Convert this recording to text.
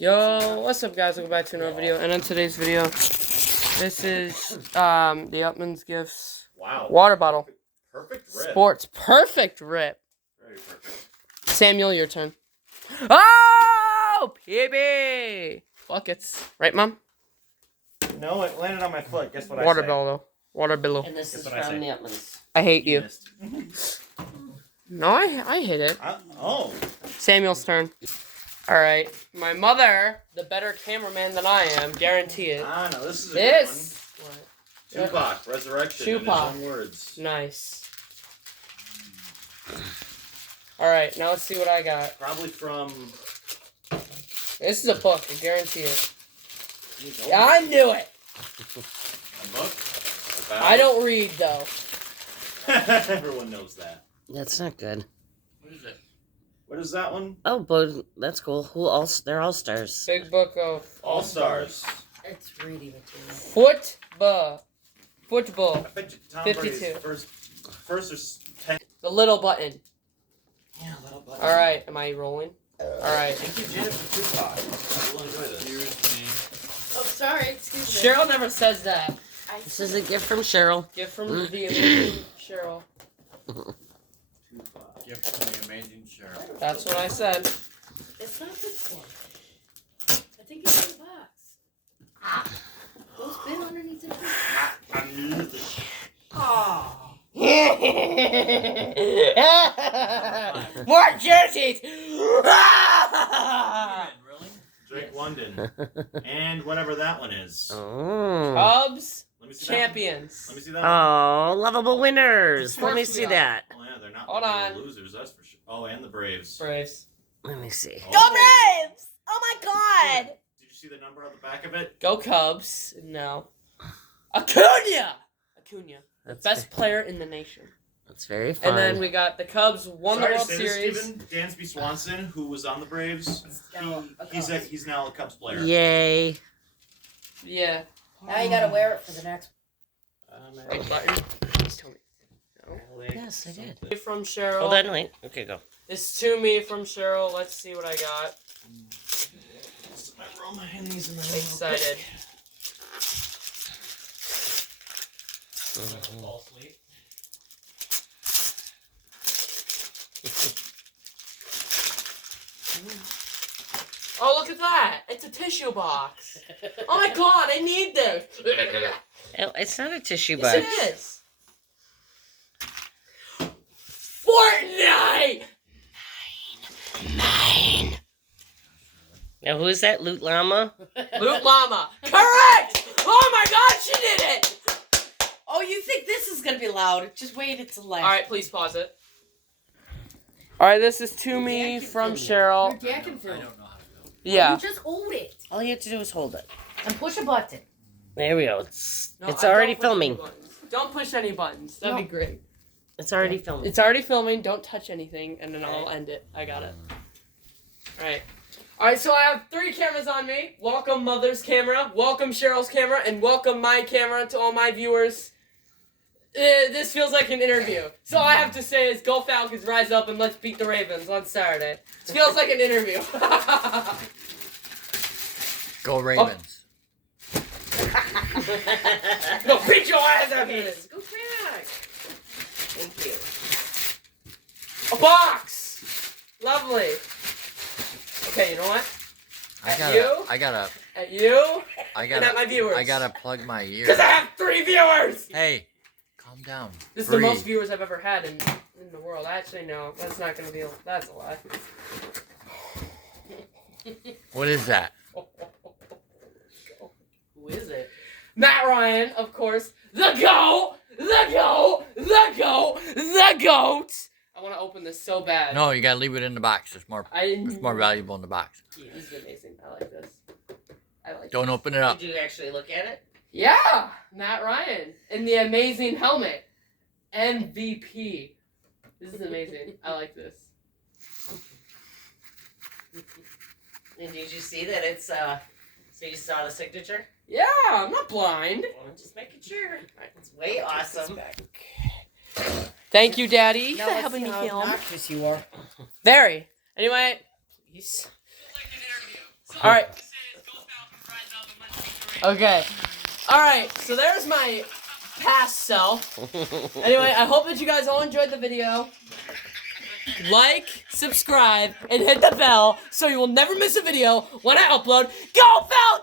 Yo, what's up guys, welcome back to another video, and in today's video, this is, the Upman's Gifts water bottle. Perfect rip. Sports, perfect rip. Very perfect. Samuel, your turn. Oh, PB! Buckets. Right, Mom? No, it landed on my foot. Guess what Water I say? bellow. Water below. And this Guess is what I from say? the Upman's. I hate you. Missed. No, I hit it. Oh. Samuel's turn. Alright, my mother, the better cameraman than I am, guarantee it. Ah, no, this is a This. good one. Tupac, Resurrection, Tupac. in his own words. Nice. Alright, now let's see what I got. Probably from... This is a book, I guarantee it. Yeah, I knew it! A book? About... I don't read, though. Everyone knows that. That's not good. What is it? What is that one? Oh, but that's cool. They're all stars. Big book of All Stars. It's reading material. Football. I bet you Tom 52. Brady's first or 10. The little button. Yeah, little button. Alright, am I rolling? Alright. Thank you, Janet, for Tupac. We'll enjoy this. Oh, sorry, excuse me. Cheryl never says that. This is a gift from Cheryl. Gift from the amazing Cheryl. Gift from the amazing Cheryl. That's what I said. It's not this one. I think it's in the box. Those been underneath the box. More jerseys! Really? Drake London. And whatever that one is. Oh. Cubs, Let me see that one. champions. Let me see that one. Oh, lovable winners. Let me First we see got- that. Oh, yeah, they're not Hold like on. losers, that's for sure. Oh, and the Braves. Braves. Let me see. Oh. Go Braves! Oh my god! Did you see the number on the back of it? Go Cubs. No. Acuna! Acuna. The That's best player in the nation. That's very fun. And then we got the Cubs won Sorry the to World say this, Series. Steven, Dansby Swanson, who was on the Braves, he's now a Cubs player. Yay. Yeah. Now you gotta wear it for the next Right button. Please tell me. Yes, I did. From Cheryl. Hold on, wait. Okay, go. It's to me from Cheryl. Let's see what I got. I roll my hand these in the Excited. Fall asleep. Oh, look at that! It's a tissue box. Oh my god, I need this. Oh, it's not a tissue Yes, box. it is. Fortnite. Now, who is that? Loot Llama? Loot Llama. Correct. Oh my god, she did it. Oh, you think this is gonna be loud? Just wait until last. All right, please pause it. All right, this is to me from Cheryl. Your dad can I film. don't know how to go. Yeah. You just hold it All you have to do is hold it. and push a button. There we go. It's No, it's I already don't push any filming. buttons. Don't push any buttons. That'd No. be great. It's already filming. It's already filming. Don't touch anything, and then I'll end it. I got it. Alright. Alright, so I have 3 cameras on me. Welcome Mother's camera, welcome Cheryl's camera, and welcome my camera to all my viewers. This feels like an interview. So all I have to say is go Falcons, rise up, and let's beat the Ravens on Saturday. It feels like an interview. Go Ravens. Go beat your ass after Okay, this. go back. Thank you. A box! Lovely. Okay, you know what? At you, and at my viewers. I gotta plug my ear. Because I have 3 viewers! Hey, calm down. This is the Breathe. most viewers I've ever had in the world. Actually, no, that's not gonna be. That's a lie. What is that? Who is it? Matt Ryan, of course. The GOAT! The GOAT! The GOAT! The GOAT! I want to open this so bad. No, you gotta leave it in the box. It's more valuable in the box. Yeah, this is amazing. I like this. I like. Don't open it up. Did you actually look at it? Yeah, Matt Ryan in the amazing helmet. MVP. This is amazing. I like this. And did you see that it's so you saw the signature? Yeah, I'm not blind. Well, I'm just making sure. It's way awesome. Thank you, Daddy, Now for let's helping see me how film. obnoxious you are. Very. Anyway, Peace. All right. Okay. All right. So there's my past self. Anyway, I hope that you guys all enjoyed the video. Like, subscribe, and hit the bell so you will never miss a video when I upload. Go Falcons!